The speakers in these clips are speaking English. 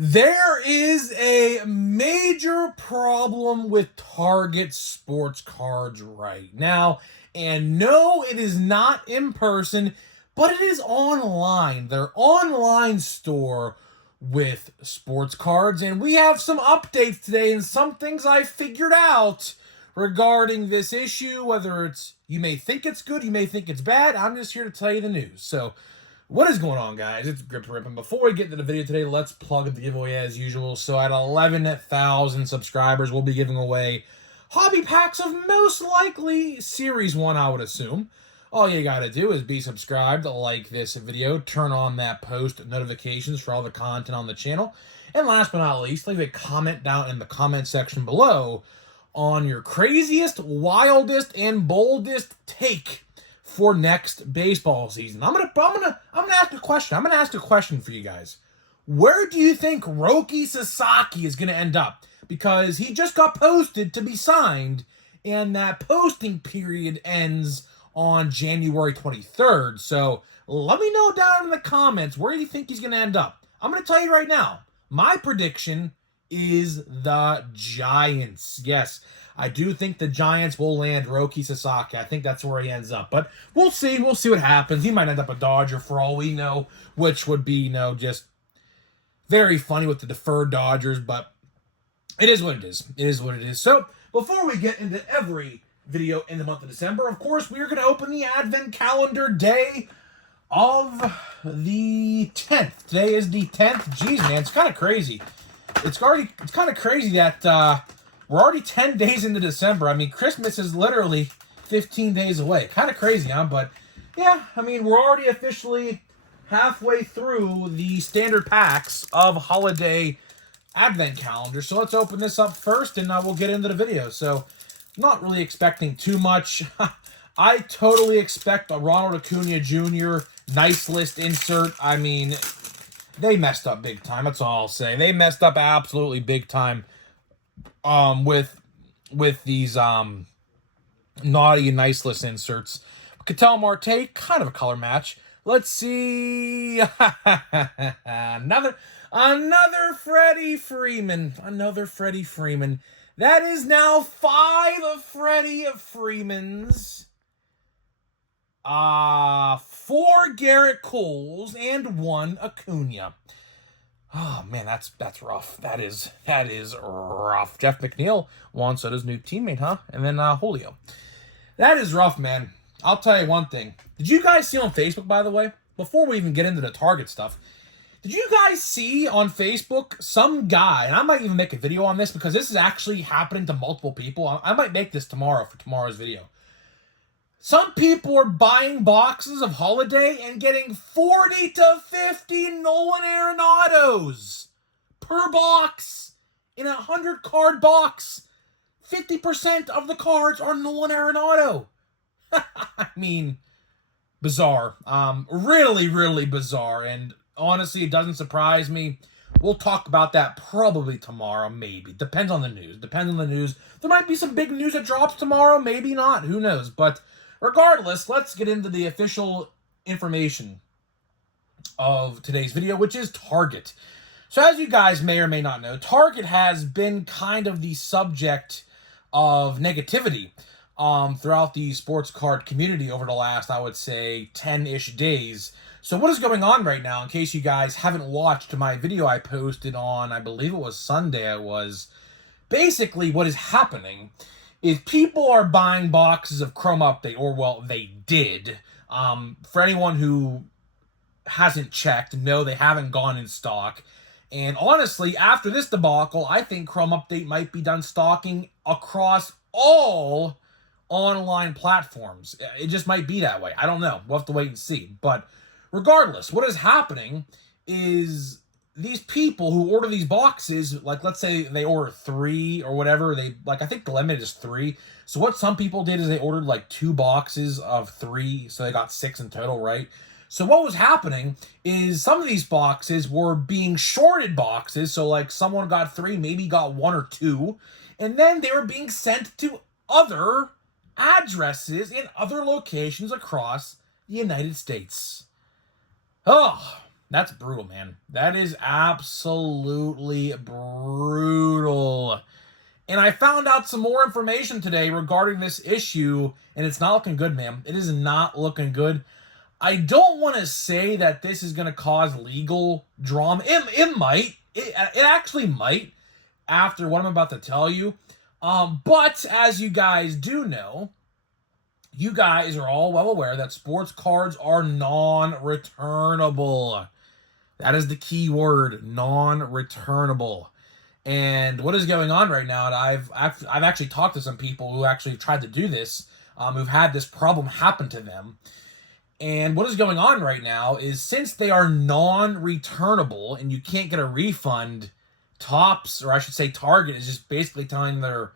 There is a major problem with Target sports cards right now. And no, it is not in person, but it is online. Their online store with sports cards. And we have some updates today and some things I figured out regarding this issue. Whether it's, you may think it's good, you may think it's bad. I'm just here to tell you the news. So, what is going on, guys? It's Grip Rip, and before we get into the video today, let's plug the giveaway as usual. So at 11,000 subscribers, we'll be giving away hobby packs of most likely Series 1, I would assume. All you gotta do is be subscribed, like this video, turn on that post notifications for all the content on the channel, and last but not least, leave a comment down in the comment section below on your craziest, wildest, and boldest take for next baseball season. I'm gonna ask a question. I'm gonna ask a question for you guys. Where do you think Roki Sasaki is gonna end up? Because he just got posted to be signed, and that posting period ends on January 23rd. So let me know down in the comments where you think he's gonna end up. I'm gonna tell you right now. My prediction is the Giants. Yes, I do think the Giants will land Roki Sasaki. I think that's where he ends up. But we'll see. We'll see what happens. He might end up a Dodger for all we know, which would be, just very funny with the deferred Dodgers. But it is what it is. It is what it is. So before we get into every video in the month of December, of course, we are going to open the Advent calendar day of the 10th. Today is the 10th. Jeez, man, it's kind of crazy. It's kind of crazy that we're already 10 days into December. I mean, Christmas is literally 15 days away. Kind of crazy, huh? But yeah, I mean, we're already officially halfway through the standard packs of holiday advent calendar. So let's open this up first, and we'll get into the video. So, not really expecting too much. I totally expect a Ronald Acuna Jr. nice list insert. I mean, they messed up big time. That's all I'll say. They messed up absolutely big time with these naughty and nice list inserts. Ketel Marte, kind of a color match. Let's see. another Freddie Freeman. Another Freddie Freeman. That is now 5 Freddie Freemans. 4 Garrett Coles and 1 Acuna. Oh man, that's rough. That is rough. Jeff McNeil, Juan Soto's new teammate, huh? And then Julio. That is rough, man. I'll tell you one thing. Did you guys see on Facebook, by the way, before we even get into the Target stuff, did you guys see on Facebook some guy, and I might even make a video on this because this is actually happening to multiple people. I might make this tomorrow for tomorrow's video. Some people are buying boxes of Holiday and getting 40 to 50 Nolan Arenados per box in a 100-card box. 50% of the cards are Nolan Arenado. I mean, bizarre. Really, really bizarre. And honestly, it doesn't surprise me. We'll talk about that probably tomorrow, maybe. Depends on the news. There might be some big news that drops tomorrow, maybe not. Who knows? But regardless, let's get into the official information of today's video, which is Target. So as you guys may or may not know, Target has been kind of the subject of negativity throughout the sports card community over the last, I would say, 10-ish days. So what is going on right now, in case you guys haven't watched my video I posted on, I believe it was Sunday, basically what is happening is people are buying boxes of Chrome Update, or well, they did. For anyone who hasn't checked, no, they haven't gone in stock. And honestly, after this debacle, I think Chrome Update might be done stocking across all online platforms. It just might be that way. I don't know. We'll have to wait and see. But regardless, what is happening is these people who order these boxes, like let's say they order 3 or whatever, I think the limit is 3. So what some people did is they ordered like 2 boxes of 3, so they got 6 in total, right? So what was happening is some of these boxes were being shorted boxes, so like someone got 3, maybe got 1 or 2, and then they were being sent to other addresses in other locations across the United States. Oh, That's brutal, man. That is absolutely brutal. And I found out some more information today regarding this issue, and it's not looking good, man. It is not looking good. I don't want to say that this is going to cause legal drama. It might. It actually might after what I'm about to tell you. But as you guys do know, you guys are all well aware that sports cards are non-returnable. That is the key word, non-returnable. And what is going on right now? And I've actually talked to some people who actually tried to do this, who've had this problem happen to them. And what is going on right now is since they are non-returnable and you can't get a refund, Topps, or I should say Target, is just basically telling their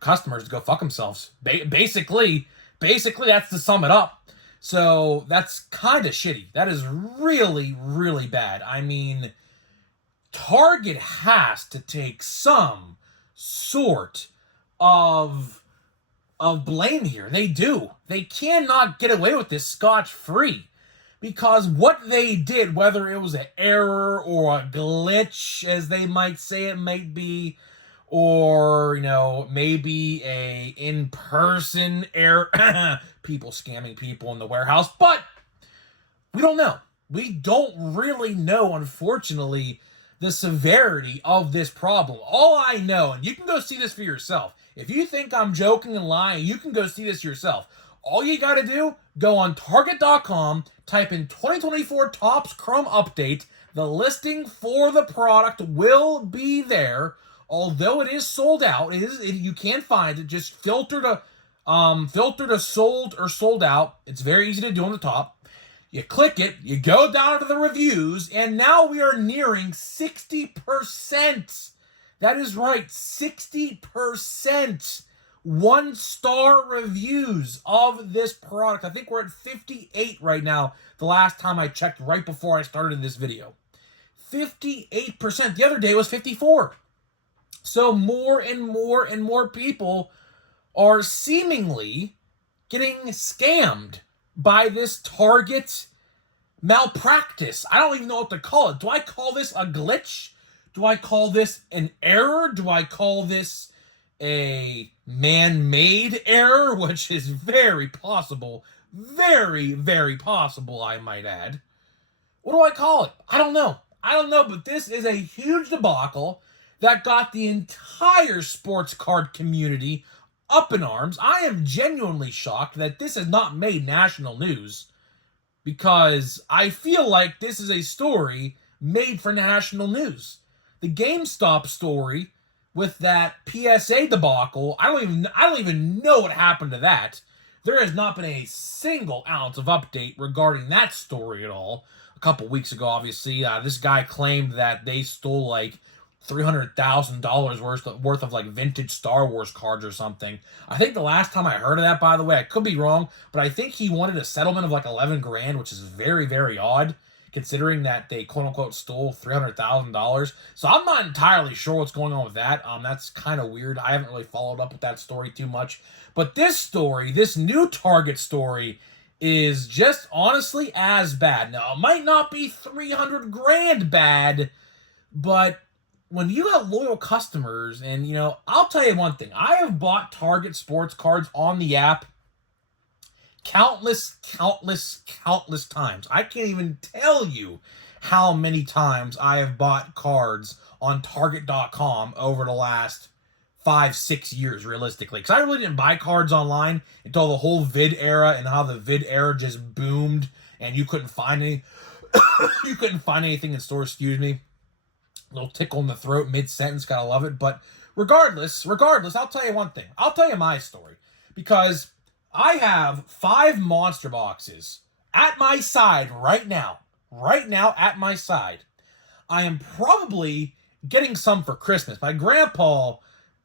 customers to go fuck themselves. Basically, that's to sum it up. So that's kind of shitty. That is really, really bad. I mean, Target has to take some sort of blame here. They do. They cannot get away with this scotch-free. Because what they did, whether it was an error or a glitch, as they might say it might be, or, maybe a in-person error, people scamming people in the warehouse, but we don't know. We don't really know, unfortunately, the severity of this problem. All I know, and you can go see this for yourself. If you think I'm joking and lying, you can go see this yourself. All you got to do, go on Target.com, type in 2024 Topps Chrome Update. The listing for the product will be there. Although it is sold out, you can find it. Just filter to sold or sold out. It's very easy to do on the top. You click it, you go down to the reviews, and now we are nearing 60%. That is right, 60% one-star reviews of this product. I think we're at 58 right now, the last time I checked right before I started this video. 58%. The other day was 54. So more and more and more people are seemingly getting scammed by this Target malpractice. I don't even know what to call it. Do I call this a glitch? Do I call this an error? Do I call this a man-made error? Which is very possible. Very, very possible, I might add. What do I call it? I don't know. But this is a huge debacle that got the entire sports card community up in arms. I am genuinely shocked that this has not made national news, because I feel like this is a story made for national news. The GameStop story with that PSA debacle, I don't even know what happened to that. There has not been a single ounce of update regarding that story at all. A couple weeks ago, obviously, this guy claimed that they stole like $300,000 worth of like vintage Star Wars cards or something. I think the last time I heard of that, by the way, I could be wrong, but I think he wanted a settlement of like 11 grand, which is very, very odd considering that they quote unquote stole $300,000. So I'm not entirely sure what's going on with that. That's kind of weird. I haven't really followed up with that story too much. But this story, this new Target story, is just honestly as bad. Now, it might not be 300 grand bad, but when you have loyal customers, and, I'll tell you one thing. I have bought Target sports cards on the app countless times. I can't even tell you how many times I have bought cards on Target.com over the last 5-6 years, realistically. Because I really didn't buy cards online until the whole vid era, and how the vid era just boomed, and you couldn't find any, you couldn't find anything in stores, excuse me. A little tickle in the throat mid-sentence, gotta love it. But regardless, I'll tell you one thing. I'll tell you my story. Because I have 5 monster boxes at my side right now. Right now, at my side. I am probably getting some for Christmas. My grandpa,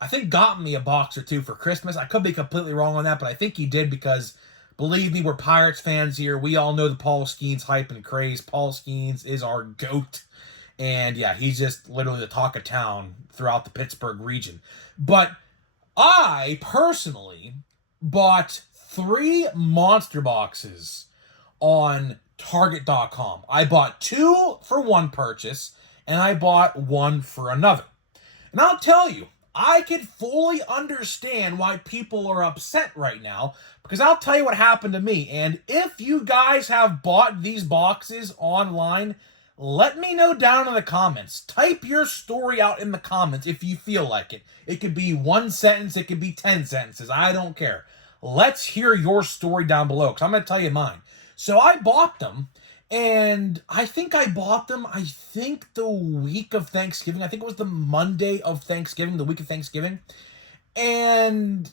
I think, got me a box or 2 for Christmas. I could be completely wrong on that, but I think he did, because, believe me, we're Pirates fans here. We all know the Paul Skeens hype and craze. Paul Skeens is our GOAT. And yeah, he's just literally the talk of town throughout the Pittsburgh region. But I personally bought 3 monster boxes on Target.com. I bought 2 for one purchase, and I bought 1 for another. And I'll tell you, I can fully understand why people are upset right now, because I'll tell you what happened to me. And if you guys have bought these boxes online, let me know down in the comments. Type your story out in the comments if you feel like it. It could be 1 sentence, it could be 10 sentences. I don't care. Let's hear your story down below, because I'm going to tell you mine. So I bought them, and I think I bought them, the week of Thanksgiving. I think it was the Monday of Thanksgiving, the week of Thanksgiving. And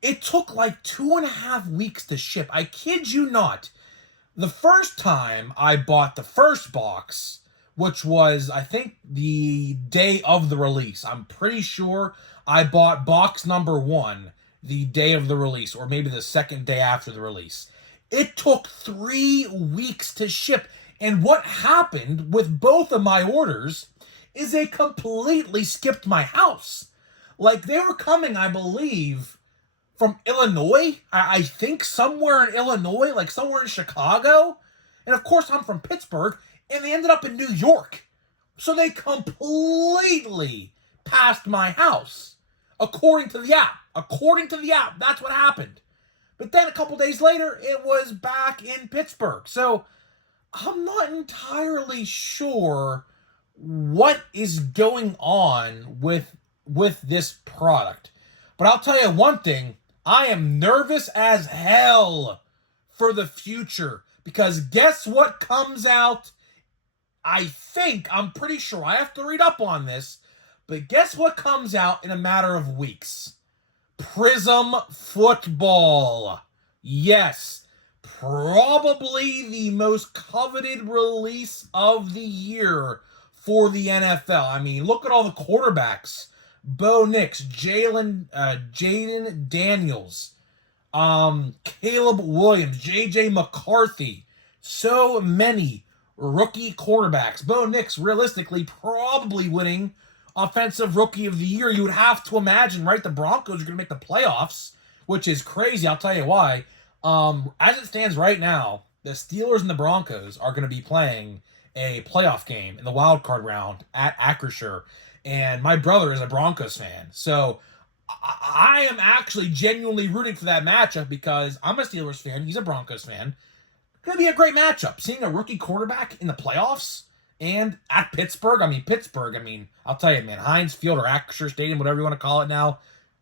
it took like 2.5 weeks to ship. I kid you not. The first time I bought the first box, which was, I think, the day of the release. I'm pretty sure I bought box number 1 the day of the release, or maybe the second day after the release. It took 3 weeks to ship. And what happened with both of my orders is they completely skipped my house. Like, they were coming, I believe, from Illinois. I think somewhere in Illinois, like somewhere in Chicago. And of course, I'm from Pittsburgh, and they ended up in New York. So they completely passed my house. According to the app. That's what happened. But then a couple days later, it was back in Pittsburgh. So I'm not entirely sure what is going on with this product. But I'll tell you one thing. I am nervous as hell for the future. Because guess what comes out? I'm pretty sure, I have to read up on this. But guess what comes out in a matter of weeks? Prism Football. Yes, probably the most coveted release of the year for the NFL. I mean, look at all the quarterbacks. Bo Nix, Jaden Daniels, Caleb Williams, J.J. McCarthy. So many rookie quarterbacks. Bo Nix, realistically, probably winning Offensive Rookie of the Year. You would have to imagine, right? The Broncos are going to make the playoffs, which is crazy. I'll tell you why. As it stands right now, the Steelers and the Broncos are going to be playing a playoff game in the wild card round at Acrisure. And my brother is a Broncos fan. So I am actually genuinely rooting for that matchup because I'm a Steelers fan. He's a Broncos fan. Going to be a great matchup. Seeing a rookie quarterback in the playoffs and at Pittsburgh. I'll tell you, man, Heinz Field or Acrisure Stadium, whatever you want to call it now,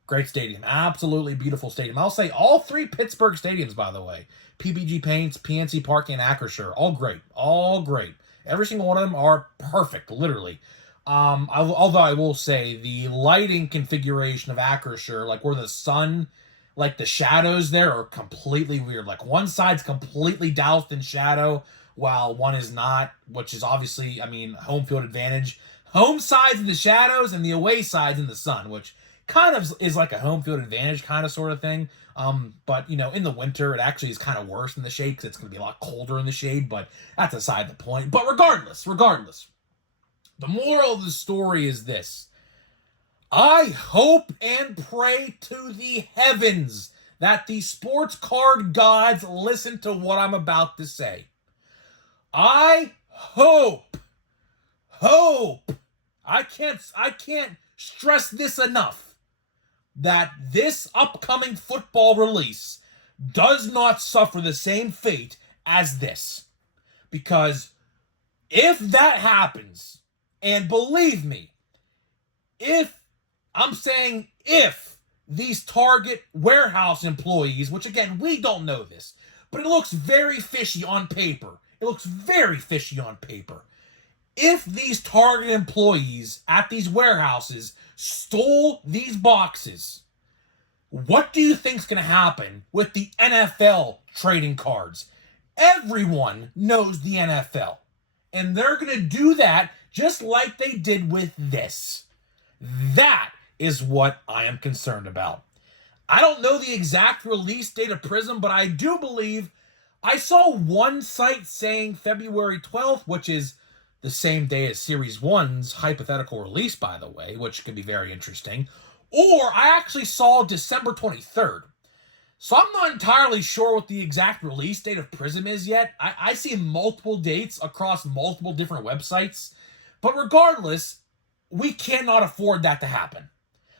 great stadium. Absolutely beautiful stadium. I'll say all 3 Pittsburgh stadiums, by the way. PPG Paints, PNC Park, and Acrisure. All great. All great. Every single one of them are perfect, literally. Although I will say the lighting configuration of Acrisure, like where the sun, like the shadows there are completely weird. Like one side's completely doused in shadow, while one is not, which is obviously, home field advantage. Home side's in the shadows and the away side's in the sun, which kind of is like a home field advantage kind of sort of thing. But, in the winter, it actually is kind of worse in the shade because it's going to be a lot colder in the shade, but that's aside the point. But regardless, the moral of the story is this. I hope and pray to the heavens that the sports card gods listen to what I'm about to say. I hope, I can't stress this enough, that this upcoming football release does not suffer the same fate as this. Because if that happens, and believe me, if these Target warehouse employees, which again, we don't know this, but it looks very fishy on paper. If these Target employees at these warehouses stole these boxes, what do you think's going to happen with the NFL trading cards? Everyone knows the NFL. And they're going to do that just like they did with this. That is what I am concerned about. I don't know the exact release date of Prism, but I do believe I saw one site saying February 12th, which is the same day as Series 1's hypothetical release, by the way, which could be very interesting. Or I actually saw December 23rd. So I'm not entirely sure what the exact release date of Prism is yet. I see multiple dates across multiple different websites. But regardless, we cannot afford that to happen.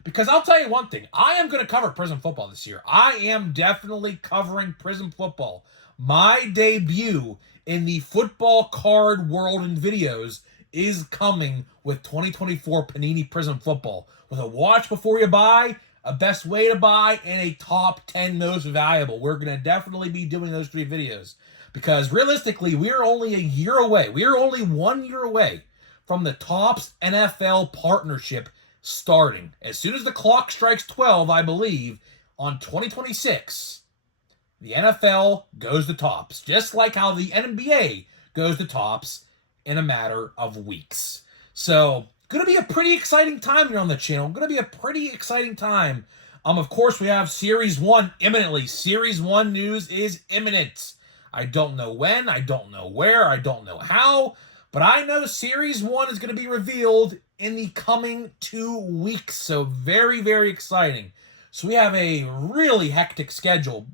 Because I'll tell you one thing, I am going to cover Prism football this year. I am definitely covering Prism football. My debut in the football card world and videos is coming with 2024 Panini Prism football. With a watch before you buy, a best way to buy, and a top 10 most valuable. We're going to definitely be doing those 3 videos. Because realistically, we're only a year away. We're only 1 year away from the Topps NFL partnership starting. As soon as the clock strikes 12, I believe, on 2026, the NFL goes to Topps. Just like how the NBA goes to Topps in a matter of weeks. So, going to be a pretty exciting time here on the channel. Going to be a pretty exciting time. Of course, we have Series 1 imminently. Series 1 news is imminent. I don't know when, I don't know where, I don't know how, but I know Series 1 is going to be revealed in the coming 2 weeks. So very, very exciting. So we have a really hectic schedule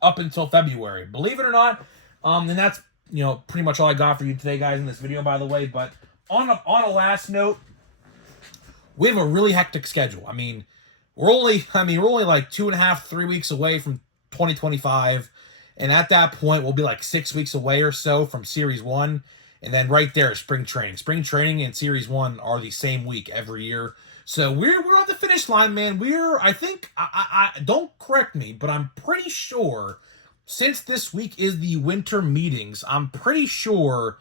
up until February. Believe it or not, and that's, pretty much all I got for you today, guys, in this video, by the way. But on a last note, we have a really hectic schedule. We're only like 2.5, 3 weeks away from 2025. And at that point, we'll be like 6 weeks away or so from Series 1. And then right there is spring training. Spring training and Series 1 are the same week every year. So we're on the finish line, man. I don't correct me, but I'm pretty sure since this week is the winter meetings, I'm pretty sure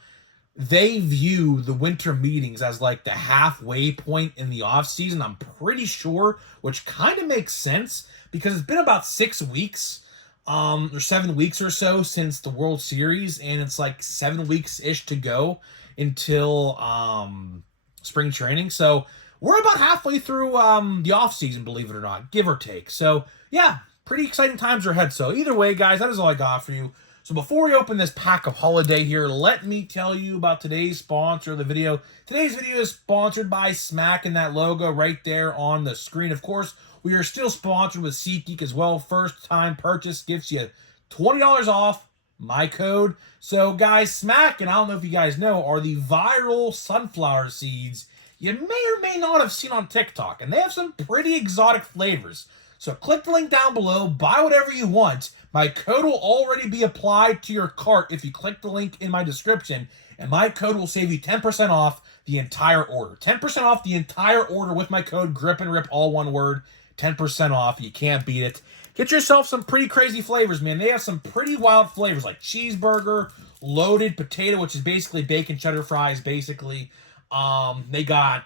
they view the winter meetings as like the halfway point in the off season. I'm pretty sure, which kind of makes sense because it's been about 6 weeks or 7 weeks or so since the World Series, and it's like 7 weeks-ish to go until spring training. So we're about halfway through the offseason, believe it or not, give or take. So yeah, pretty exciting times are ahead. So either way, guys, that is all I got for you. So before we open this pack of holiday here, let me tell you about today's sponsor of the video. Today's video is sponsored by Smack, and that logo right there on the screen. Of course, we are still sponsored with SeatGeek as well. First time purchase gives you $20 off my code. So guys, Smack, and I don't know if you guys know, are the viral sunflower seeds you may or may not have seen on TikTok. And they have some pretty exotic flavors. So click the link down below, buy whatever you want. My code will already be applied to your cart if you click the link in my description. And my code will save you 10% off the entire order. 10% off the entire order with my code GRIP and RIP, all one word. 10% off. You can't beat it. Get yourself some pretty crazy flavors, man. They have some pretty wild flavors like cheeseburger, loaded potato, which is basically bacon cheddar fries, basically. They got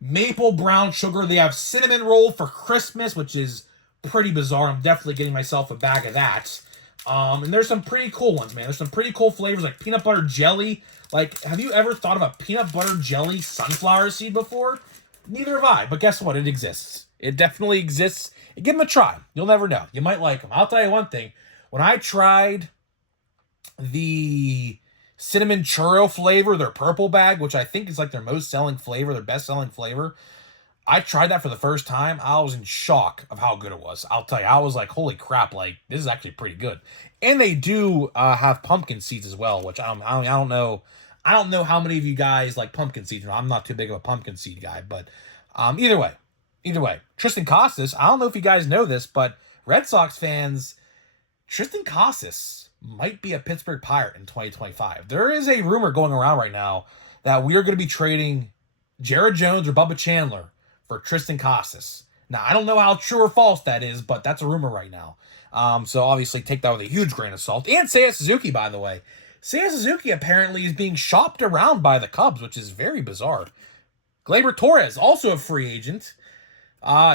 maple brown sugar. They have cinnamon roll for Christmas, which is pretty bizarre. I'm definitely getting myself a bag of that. And there's some pretty cool ones, man. There's some pretty cool flavors like peanut butter jelly. Like, have you ever thought of a peanut butter jelly sunflower seed before? Neither have I, but guess what? It exists. It definitely exists. Give them a try. You'll never know. You might like them. I'll tell you one thing. When I tried the cinnamon churro flavor, their purple bag, which I think is like their most selling flavor, their best selling flavor, I tried that for the first time. I was in shock of how good it was. I'll tell you, I was like, holy crap, like, this is actually pretty good. And they do have pumpkin seeds as well, which I don't know. I don't know how many of you guys like pumpkin seeds. I'm not too big of a pumpkin seed guy, but either way, Tristan Casas, I don't know if you guys know this, but Red Sox fans, Tristan Casas might be a Pittsburgh Pirate in 2025. There is a rumor going around right now that we are going to be trading Jared Jones or Bubba Chandler for Tristan Casas. Now, I don't know how true or false that is, but that's a rumor right now. So obviously take that with a huge grain of salt. And Seiya Suzuki, by the way. Seiya Suzuki apparently is being shopped around by the Cubs, which is very bizarre. Gleyber Torres, also a free agent.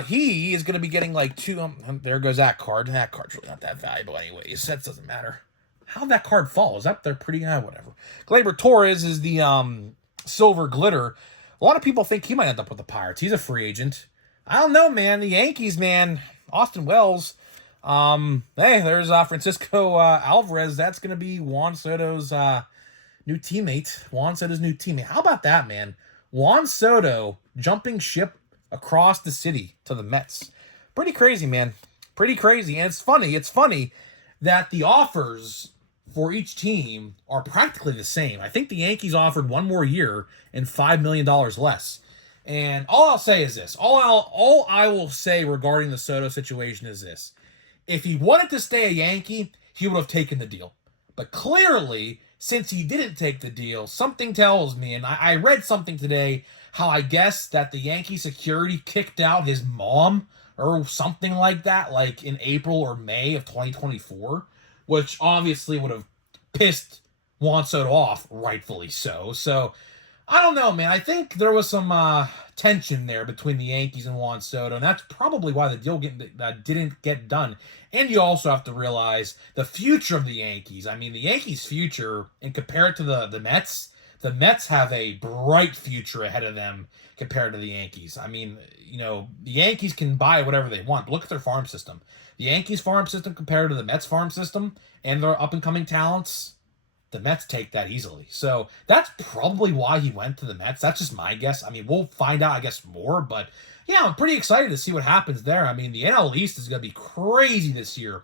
He is going to be getting like two... there goes that card. That card's really not that valuable anyways. That doesn't matter. How'd that card fall? Is that they're pretty... whatever. Gleyber Torres is the silver glitter. A lot of people think he might end up with the Pirates. He's a free agent. I don't know, man. The Yankees, man. Austin Wells. Hey, there's Francisco Alvarez. That's going to be Juan Soto's new teammate. Juan Soto's new teammate. How about that, man? Juan Soto jumping ship across the city to the Mets. Pretty crazy, man. pretty crazy. And it's funny. It's funny that the offers for each team are practically the same. I think the Yankees offered one more year and $5 million less. And all I'll say is this: all I will say regarding the Soto situation is this: if he wanted to stay a Yankee, he would have taken the deal. But clearly, since he didn't take the deal, something tells me, and I read something today, how I guess that the Yankee security kicked out his mom or something like that, like in April or May of 2024, which obviously would have pissed Juan Soto off, rightfully so. So, I don't know, man. I think there was some tension there between the Yankees and Juan Soto, and that's probably why the deal didn't get done. And you also have to realize the future of the Yankees. I mean, the Yankees' future, and compared to the Mets have a bright future ahead of them compared to the Yankees. I mean, the Yankees can buy whatever they want. But look at their farm system. The Yankees' farm system compared to the Mets' farm system and their up-and-coming talents, the Mets take that easily. So that's probably why he went to the Mets. That's just my guess. I mean, we'll find out, I guess, more. But, yeah, I'm pretty excited to see what happens there. I mean, the NL East is going to be crazy this year.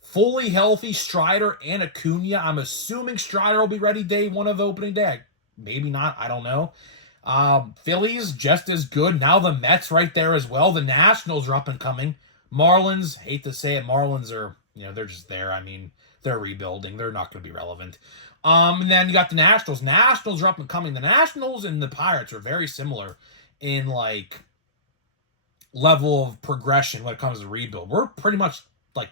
Fully healthy Strider and Acuna. I'm assuming Strider will be ready day one of opening day. Maybe not. I don't know. Phillies, just as good. Now the Mets right there as well. The Nationals are up and coming. Marlins, hate to say it, Marlins are, they're just there. I mean, they're rebuilding. They're not going to be relevant. And then you got the Nationals. Nationals are up and coming. The Nationals and the Pirates are very similar in, level of progression when it comes to rebuild. We're pretty much,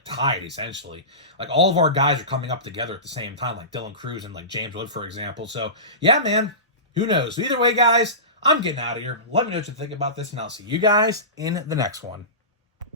tied, essentially. All of our guys are coming up together at the same time, like Dylan Cruz and, James Wood, for example. So, yeah, man, who knows? Either way, guys, I'm getting out of here. Let me know what you think about this, and I'll see you guys in the next one.